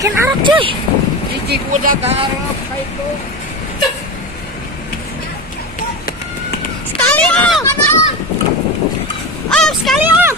Ikan Arab coy. Cici kuda Arab itu. Sekali om. Om sekali om.